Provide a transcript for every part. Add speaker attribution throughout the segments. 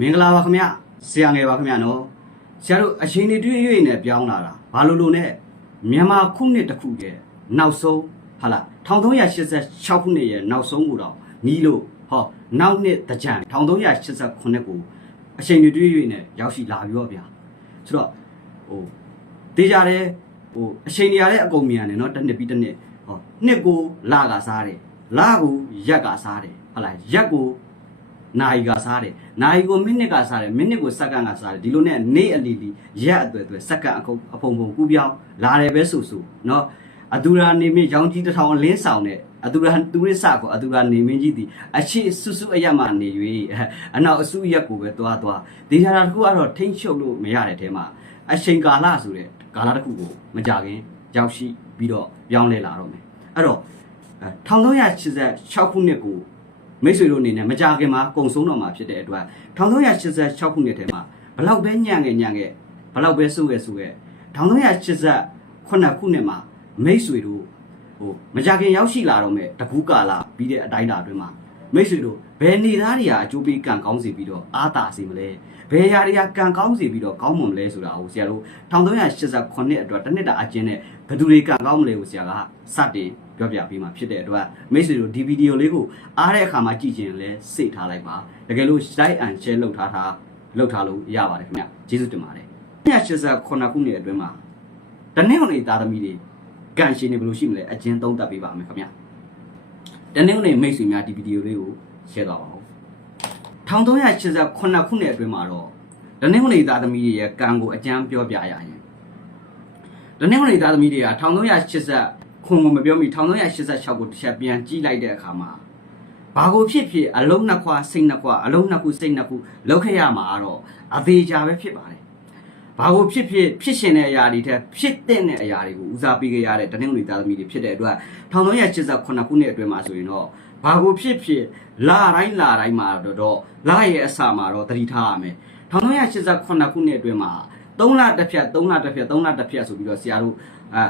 Speaker 1: မင်္ဂလာပါခင်ဗျဆရာငယ်ပါခင်ဗျနော်ဆရာတို့အချိန်တွေတွေ့၍နဲ့ပြောင်းလာတာဘာလို့လို့နဲ့မြန်မာခုနှစ်တစ်ခုရဲ့နောက်ဆုံးဟာလား1386ခုနှစ်ရဲ့နောက်ဆုံးကိုတော့နီးလို့ဟောနောက်နှစ်တကြံ1389ခုကိုအချိန်တွေတွေ့၍နဲ့ရောက်ရှိလာပြီတော့ဗျာဆိုတော့ဟိုတေးကြတယ်ဟိုအချိန်တွေရတဲ့အကုန်မြန်တယ်နော်တစ်နှစ်ပြီးတစ်နှစ်ဟောနှစ်ကိုလကစားတယ်လကိုရက်ကစားတယ်ဟာလားရက်ကို နာယီကစားတယ်နာယီကိုမိနစ်ကစားတယ်မိနစ်ကိုစက္ကန့်ကစားတယ်ဒီလိုနဲ့နေ့အလီလီရက်အသွယ်သွယ်စက္ကန့်အခုအဖုံဖုံကူးပြောင်းလာတယ်ပဲဆိုဆိုเนาะအတူရာနေမင်းရောင်ကြီးတစ်ထောင်လင်းဆောင်တဲ့အတူရာတူရစ်စကိုအတူရာနေမင်းကြီးဒီအရှိစွစွအရက်မှနေ၍အနောက်အစုရက်ကိုပဲသွားသွားဒီဟာတစ်ခုကတော့ထိမ့်ချုပ်လို့မရတဲ့အထဲမှာအချိန်ကာလဆိုတဲ့ကာလတစ်ခုကိုမကြခင်ရောက်ရှိပြီးတော့ပြောင်းလဲလာတော့မယ်အဲ့တော့1386ခုနှစ်ကို မိတ်ဆွေတို့အနေနဲ့မကြခင်မှာကုံဆုံးတော့မှာဖြစ်တဲ့အတွက်1386ခုနှစ်ထဲမှာဘလောက်ပဲညံ့ငယ်ညံ့ငယ်ဘလောက်ပဲစိုးရဲစိုးရဲ1388ခုနှစ်မှာမိတ်ဆွေတို့ဟိုမကြခင်ရောက်ရှိလာတော့မဲ့တကူးကာလာပြီးတဲ့အတိုင်းတာအတွင်းမှာမိတ်ဆွေတို့ဘယ်နေသားတွေကအကျိုးပေးကံကောင်းစေပြီးတော့အားတာစေမလဲဘယ်ຢာတွေကကံကောင်းစေပြီးတော့ကောင်းမွန်မလဲဆိုတာကိုဆရာတို့1388အတွက်တစ်နှစ်တာအကျဉ်းနဲ့ဘယ်သူတွေကံကောင်းမလဲကိုဆရာကစတင် ပြောပြပေးမှာဖြစ်တဲ့အတွက်မိတ်ဆွေတို့ဒီဗီဒီယိုလေးကိုအားတဲ့အခါမှာကြည့်ချင်လဲစိတ်ထားလိုက်ပါတကယ်လို့ like and share လုပ်ထားတာလုပ်ထားလို့ရပါတယ်ခင်ဗျကျေးဇူးတင်ပါတယ်189ခုနှစ်အတွင်းမှာတနေ့ကုန်နေသားသမီးတွေကံရှင်နေဘယ်လိုရှိမလဲအကျဉ်းသုံးသပ်ပေးပါမယ်ခင်ဗျတနေ့ကုန်နေမိတ်ဆွေများဒီဗီဒီယိုလေးကို share သွားပါဦး1389ခုနှစ်အတွင်းမှာတော့တနေ့ကုန်နေသားသမီးတွေရဲ့ကံကိုအကျဉ်းပြောပြရရင်တနေ့ကုန်နေသားသမီးတွေက1380 ခွန်ကိုမပြောမိ1386ကိုတစ်ချက်ပြန်ကြည့်လိုက်တဲ့အခါမှာဘာကိုဖြစ်ဖြစ်အလုံးနှစ်ခွာစိတ်နှစ်ခွာအလုံးနှစ်ခုစိတ်နှစ်ခုလောက်ခဲ့ရမှာတော့အသေးချာပဲဖြစ်ပါတယ်။ဘာကိုဖြစ်ဖြစ်ဖြစ်ရှင်တဲ့အရာတွေထက်ဖြစ်တဲ့အရာတွေကိုဦးစားပေးခဲ့ရတဲ့တနင်္ဂနွေသားသမီးတွေဖြစ်တဲ့အတွက်1388ခုနှစ်အတွင်းမှာဆိုရင်တော့ဘာကိုဖြစ်ဖြစ်လာတိုင်းလာတိုင်းမှာတော့လာရဲ့အစမှာတော့တတိထားရမယ်။1388ခုနှစ်အတွင်းမှာ3လတစ်ဖြတ်3လတစ်ဖြတ်3လတစ်ဖြတ်ဆိုပြီးတော့ဆရာတို့အာ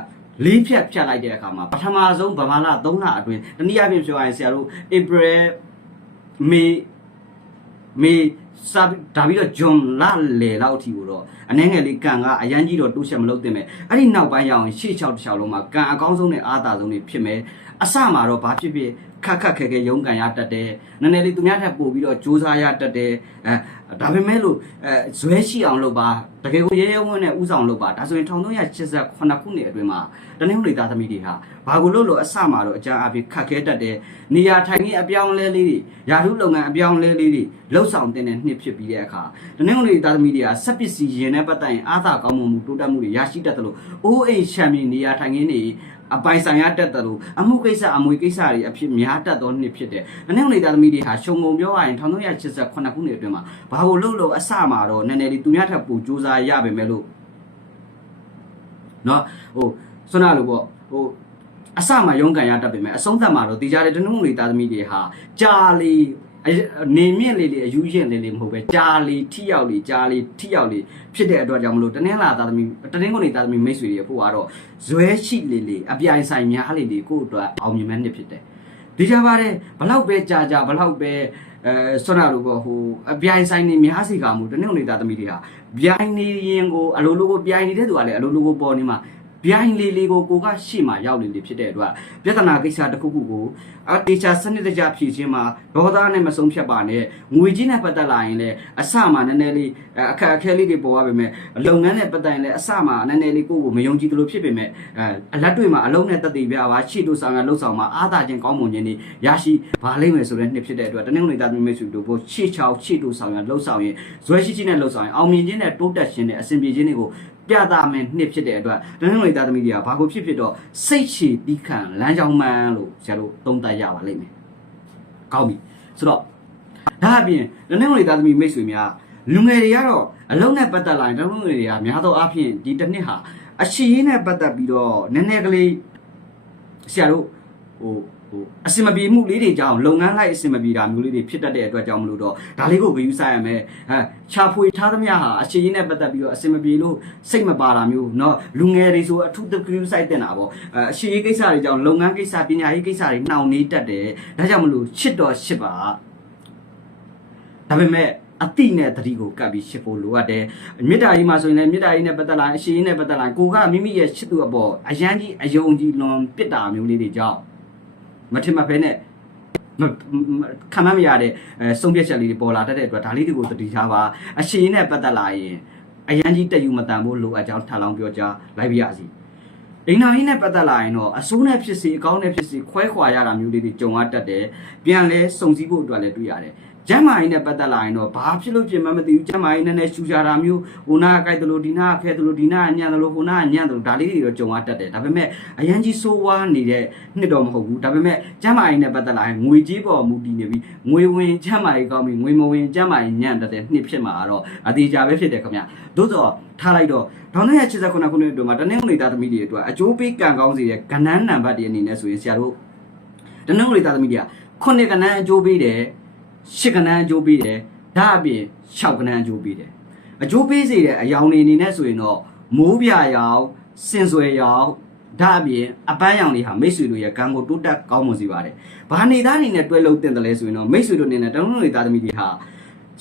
Speaker 1: လေးဖြတ်ဖြတ်လိုက်တဲ့အခါမှာပထမဆုံးဗမာလ3လအတွင်းတနည်းအားဖြင့်ပြောရရင်ဆရာတို့ April May မေစာဒါပြီးတော့ဂျွန်လာလေလောက်အထိကိုတော့အနှဲငယ်လေးကန်ကအရန်ကြီးတော့တိုးချက်မလုပ်သင့်ပဲအဲ့ဒီနောက်ပိုင်းရောက်ရင်ရှေ့ချောက်တစ်ချောက်လုံးမှာကန်အကောင်းဆုံးနဲ့အားသာဆုံးတွေဖြစ်မယ်အစမှာတော့ဘာဖြစ်ဖြစ်ခက်ခက်ခဲခဲရုန်းကန်ရတတ်တယ်နည်းနည်းလေးသူများထပ်ပို့ပြီးတော့စူးစမ်းရတတ်တယ်အဲဒါပေမဲ့လို့အဲဇွဲရှိအောင်လုပ်ပါတကယ်ကိုရဲရဲဝန်းနဲ့ဥဆောင်လုပ်ပါဒါဆိုရင်1388ခုနှစ်အတွင်းမှာတနင်္ဂနွေသားသမီးတွေဟာဘာကိုလို့လို့အစမှာတော့အကြအပြည့်ခက်ခဲတတ်တယ်နေရာထိုင်ကြီးအပြောင်းလဲလေးတွေယာထုလုပ်ငန်းအပြောင်းလဲလေးတွေလှုပ်ဆောင်တဲ့နှစ်ဖြစ်ပြီးတဲ့အခါတနင်္ဂနွေသားသမီးတွေကစက်ပစ္စည်းရင်နဲ့ပတ်သက်ရင်အားသာကောင်းမှုတိုးတက်မှုတွေရရှိတတ်တယ်လို့အိုးအိမ်ချမ်းမြေနေရာထိုင်ကြီးနေအပိုင်ဆိုင်ရတတ်တယ်လို့အမှုကိစ္စအမွေကိစ္စတွေအဖြစ်များတတ်သောနှစ်ဖြစ်တယ်။နည်းနည်းလေးသားသမီးတွေဟာရှုံငုံပြောရရင်1388ခုနှစ်အတွင်းမှာဘာကိုလှုပ်လို့အစမှာတော့နည်းနည်းလေးသူများထပ်ပိုစူးစမ်းရပါမယ်လို့เนาะဟိုဆွမ်းနာလို့ပေါ့ဟိုအစမှာရုန်းကန်ရတတ်ပေမဲ့အဆုံးသတ်မှာတော့ဒီကြားတဲ့တနုံလေးသားသမီးတွေဟာကြာလီနေမြင့်လေးလေးအယူရင်လေးလေးမဟုတ်ပဲကြာလီထိရောက်လီကြာလီထိရောက်လီဖြစ်တဲ့အတွက်ကြောင့်မလို့တနင်္လာသားသမီးတနင်္ဂနွေသားသမီးမိတ်ဆွေတွေပို့ကတော့ဇွဲရှိလေးလေးအပြိုင်ဆိုင်များလေးလေးကိုယ့်အတွက်အောင်မြင်မဲ့နှစ်ဖြစ်တယ် ဒီကြပါတဲ့ဘလောက်ပဲကြာကြာဘလောက်ပဲအဲဆွမ်းနာလို့ပေါ့ဟိုအပြိုင်ဆိုင်နေများစီကမှုတနင်္ဂနွေသားသမီးတွေဟာပြိုင်နေရင်ကိုအလိုလိုကိုပြိုင်နေတဲ့သူကလည်းအလိုလိုကိုပေါ်နေမှာ ပြိုင်လေးလေးကိုကိုကရှေ့မှာရောက်နေလေဖြစ်တဲ့အတွက်ပြဿနာကိစ္စတစ်ခုခုကိုအတေချာစနစ်တကျဖြေရှင်းမှာဒေါသနဲ့မဆုံးဖြတ်ပါနဲ့ငွေကြီးနဲ့ပတ်သက်လာရင်လည်းအစမှနည်းနည်းလေးအခက်အခဲလေးတွေပေါ်ရပါမယ်လုပ်ငန်းနဲ့ပတ်သက်ရင်လည်းအစမှနည်းနည်းလေးကိုယ့်ကိုမယုံကြည်သလိုဖြစ်ပေမဲ့အဲအလက်တွေမှာအလုံးနဲ့တက်တည်ပြပါရှေ့တို့ဆောင်ရလှုပ်ဆောင်မှာအားသာခြင်းကောင်းမွန်ခြင်းတွေရရှိပါလိမ့်မယ်ဆိုတဲ့နှစ်ဖြစ်တဲ့အတွက်တနင်္ဂနွေသားသမီးမိတ်ဆွေတို့ကိုရှေ့ချောက်ရှေ့တို့ဆောင်ရလှုပ်ဆောင်ရင်ဇွဲရှိရှိနဲ့လှုပ်ဆောင်ရင်အောင်မြင်ခြင်းနဲ့တိုးတက်ခြင်းနဲ့အစဉ်ပြေခြင်းတွေကိုပြသမယ်နှစ်ဖြစ်တဲ့အတွက်တနင်္ဂနွေသားသမီးတွေကဘာကိုဖြစ်ဖြစ်တော့စိတ်ရှည်ပြီးခံလမ်းကြောင်းမှန်လို့ဆရာတို့သုံးသပ်ရပါလိမ့်မယ်။ကောင်းပြီ။ဆိုတော့ဒါအပြင်တနင်္ဂနွေသားသမီးမိတ်ဆွေများလူငယ်တွေကတော့အလုံးနဲ့ပတ်သက်လာရင်တနင်္ဂနွေတွေကများသောအားဖြင့်ဒီတစ်နှစ်ဟာအရှိရေးနဲ့ပတ်သက်ပြီးတော့နည်းနည်းကလေးဆရာတို့ ဟိုဟိုအစင်မပြေမှုလေးတွေကြောင့်လုပ်ငန်းလိုက်အစင်မပြေတာမျိုးလေးတွေဖြစ်တတ်တဲ့အတွက်ကြောင့်မလို့တော့ဒါလေးကိုဂရုစိုက်ရမယ်အဲချာဖွေထားသမျှဟာအရှိရင်နဲ့ပတ်သက်ပြီးတော့အစင်မပြေလို့စိတ်မပါတာမျိုးเนาะလူငယ်တွေဆိုအထူးသဂရုစိုက်တင်တာပေါ့အဲအရှိရေးကိစ္စတွေကြောင့်လုပ်ငန်းကိစ္စပညာရေးကိစ္စတွေနှောင့်နှေးတတ်တယ်ဒါကြောင့်မလို့ချစ်တော်ချစ်ပါဒါပေမဲ့ အတိနဲ့တတိကိုကပ်ပြီးရှစ်ဖို့လိုအပ်တယ်မေတ္တာကြီးမှာဆိုရင်လည်းမေတ္တာကြီးနဲ့ပတ်သက်လာအရှိကြီးနဲ့ပတ်သက်လာကိုကမိမိရဲ့ချစ်သူအပေါ်အယမ်းကြီးအယုံကြည်လွန်ပစ်တာမျိုးလေးတွေကြောင့် မထင်မှတ်ဖဲနဲ့မမခံမမရတဲ့အဲဆုံးဖြတ်ချက်လေးတွေပေါ်လာတတ်တဲ့အတွက်ဒါလေးတွေကိုတတိထားပါအရှိကြီးနဲ့ပတ်သက်လာရင်အယမ်းကြီးတက်ယူမတန်ဖို့လိုအပ်ကြောင်းထပ်လောင်းပြောကြားလိုက်ပါရစီအိမ်နာကြီးနဲ့ပတ်သက်လာရင်တော့အဆိုးနဲ့ဖြစ်စီအကောင်းနဲ့ဖြစ်စီခွဲခွာရတာမျိုးလေးတွေကြုံရတတ်တယ်ပြန်လဲစုံစည်းဖို့အတွက်လည်းတွေ့ရတယ် ကျမ်းမာရေးနဲ့ပတ်သက်လာရင်တော့ဘာဖြစ်လို့ပြင်မှမသိဘူးကျမ်းမာရေးနဲ့နဲ့ရှူကြတာမျိုးဟိုနာကကြိုက်တယ်လို့ဒီနာကခဲတယ်လို့ဒီနာကညံတယ်လို့ဟိုနာကညံတယ်လို့ဒါလေးတွေတော့ကြုံရတတ်တယ်ဒါပေမဲ့အရန်ကြီးဆိုးဝါးနေတဲ့နှစ်တော့မဟုတ်ဘူးဒါပေမဲ့ကျမ်းမာရေးနဲ့ပတ်သက်လာရင်ငွေကြေးပေါ်မူတည်နေပြီးငွေဝင်ကျမ်းမာရေးကောင်းပြီးငွေမဝင်ကျမ်းမာရေးညံ့တတ်တဲ့နှစ်ဖြစ်မှာတော့အသေးချာပဲဖြစ်တယ်ခင်ဗျသို့တော့ထားလိုက်တော့ဒေါင်းနဲ့89ခုနှစ်အတွင်းမှာတနင်္ဂနွေသားသမီးတွေအတွက်အကျိုးပေးကံကောင်းစေတဲ့ကဏ္ဍနံပါတ်တွေအနေနဲ့ဆိုရင်ဆရာတို့တနင်္ဂနွေသားသမီးတွေကခုနှစ်ကဏ္ဍအကျိုးပေးတယ် ရှစ်ကဏ္ဍအကျိုးပေးတယ်ဒါအပြင်6ကဏ္ဍအကျိုးပေးတယ်အကျိုးပေးစေတဲ့အယောင်တွေအနေနဲ့ဆိုရင်တော့မိုးပြရောင်စင်စွယ်ရောင်ဒါအပြင်အပန်းရောင်တွေဟာမိတ်ဆွေတို့ရဲ့ကံကိုတိုးတက်ကောင်းမွန်စေပါတယ်။ဘာနေသားအနေနဲ့တွဲလို့တင်တယ်လဲဆိုရင်တော့မိတ်ဆွေတို့အနေနဲ့တနင်္ဂနွေသားသမီးတွေဟာ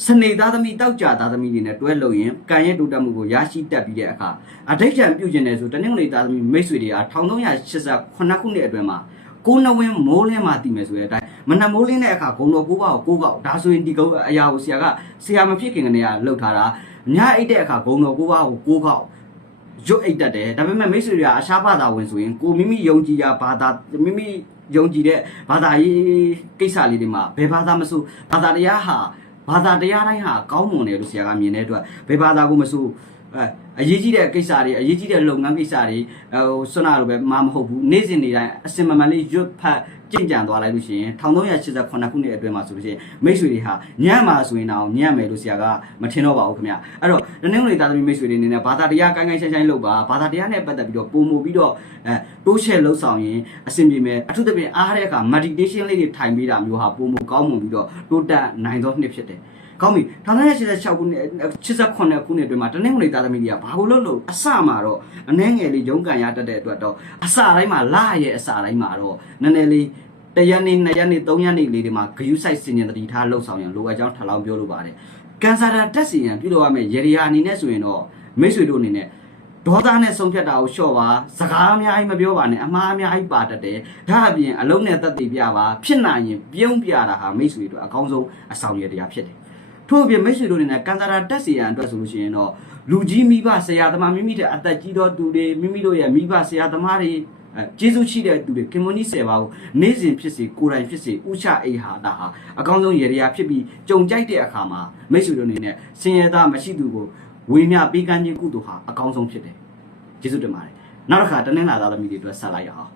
Speaker 1: စနေသားသမီးတောက်ကြသားသမီးတွေနဲ့တွဲလို့ရင်ကံရဲ့တိုးတက်မှုကိုရရှိတတ်ပြီးတဲ့အခါအဋိဋ္ဌံပြုကျင်တယ်ဆိုတနင်္ဂနွေသားသမီးမိတ်ဆွေတွေက1388ခုနှစ်အတွင်းမှာ ကိုနဝင်းမိုးလင်းမှတည်မယ်ဆိုတဲ့အတိုင်းမနက်မိုးလင်းတဲ့အခါဂုံတော်ကိုပါကိုကိုကောက်ဒါဆိုရင်ဒီကုန်းအရာကိုဆရာကဆရာမဖြစ်ခင်ကနေကလှုပ်ထားတာညအိတ်တဲ့အခါဂုံတော်ကိုပါကိုကိုကောက်ရွတ်အိတ်တတ်တယ်ဒါပေမဲ့မိတ်ဆွေတွေကအရှားဘာသာဝင်ဆိုရင်ကိုမိမိယုံကြည်ရာဘာသာမိမိယုံကြည်တဲ့ဘာသာရေးကိစ္စလေးတွေမှာဘယ်ဘာသာမဆိုဘာသာတရားဟာဘာသာတရားတိုင်းဟာကောင်းမွန်တယ်လို့ဆရာကမြင်တဲ့အတွက်ဘယ်ဘာသာကိုမဆို အဲအရေးကြီးတဲ့ကိစ္စတွေအရေးကြီးတဲ့လုပ်ငန်းကိစ္စတွေဟိုဆွနာလိုပဲမမဟုတ်ဘူးနေ့စဉ်နေ့တိုင်းအစင်မမှန်လေးရွတ်ဖတ်ကြင်ကြံသွားလိုက်လို့ရှိရင်1388ခုနှစ်အတွင်းမှာဆိုလို့ရှိရင်မိတ်ဆွေတွေဟာညံ့မှာဆိုရင်တော့ညံ့မယ်လို့ဆရာကမထင်တော့ပါဘူးခင်ဗျအဲ့တော့တနင်္ဂနွေသားသမီးမိတ်ဆွေတွေအနေနဲ့ဘာသာတရားကိုင်းကိုင်းဆိုင်ဆိုင်လုပ်ပါဘာသာတရားနဲ့ပတ်သက်ပြီးတော့ပုံမူပြီးတော့အဲတိုးချဲ့လှုပ်ဆောင်ရင်အဆင်ပြေမယ်အထူးသဖြင့်အားတဲ့အခါ meditation လေးတွေထိုင်ပြီးတာမျိုးဟာပုံမူကောင်းမွန်ပြီးတော့တိုးတက်နိုင်သောနှစ်ဖြစ်တယ် ကောင်းပြီ1986ခုနှစ်89ခုနှစ်အတွင်းမှာတနင်္ဂနွေသားသမီးတွေကဘာလို့လို့လို့အစမှာတော့အနှဲငယ်လေးရုန်းကန်ရတတ်တဲ့အတွက်တော့အစတိုင်းမှာလာရဲ့အစတိုင်းမှာတော့နည်းနည်းလေးတရက်နေ့နှစ်ရက်နေ့သုံးရက်နေ့လေးတွေမှာဂယုစိုက်စင်ရင်တတိထားလှုပ်ဆောင်ရင်လိုအပ်ကြောင်းထပ်လောင်းပြောလိုပါတယ်ကန်ဆာတာတက်စီရင်ပြုလုပ်ရမယ့်ရေရီယာအနေနဲ့ဆိုရင်တော့မိတ်ဆွေတို့အနေနဲ့ဒေါသနဲ့ဆုံးဖြတ်တာကိုလျှော့ပါစကားအများကြီးမပြောပါနဲ့အမှားအများကြီးပါတတ်တယ်ဒါအပြင်အလုံးနဲ့တက်တည်ပြပါဖြစ်နိုင်ရင်ပြုံးပြတာဟာမိတ်ဆွေတို့အကောင်းဆုံးအဆောင်ရတရားဖြစ်တယ် ထို့အပြင်မိတ်ဆွေတို့အနေနဲ့ကန်တာရာတက်စီရန်အတွက်ဆိုလို့ရှိရင်တော့လူကြီးမိဘဆရာသမားမိမိတဲ့အသက်ကြီးသောသူတွေမိမိတို့ရဲ့မိဘဆရာသမားတွေအဲကျေးဇူးရှိတဲ့သူတွေကင်မွန်နီဆယ်ပါကိုနေ့စဉ်ဖြစ်စေကိုယ်တိုင်ဖြစ်စေဥချအိဟာတာဟာအကောင်းဆုံးရေရာဖြစ်ပြီးကြုံကြိုက်တဲ့အခါမှာမိတ်ဆွေတို့အနေနဲ့စင်ရသားမရှိသူကိုဝေမျှပေးကမ်းခြင်းကုသိုလ်ဟာအကောင်းဆုံးဖြစ်တယ်ကျေးဇူးတင်ပါတယ်နောက်တစ်ခါတနင်္လာသားသမီးတွေအတွက်ဆက်လိုက်ရအောင်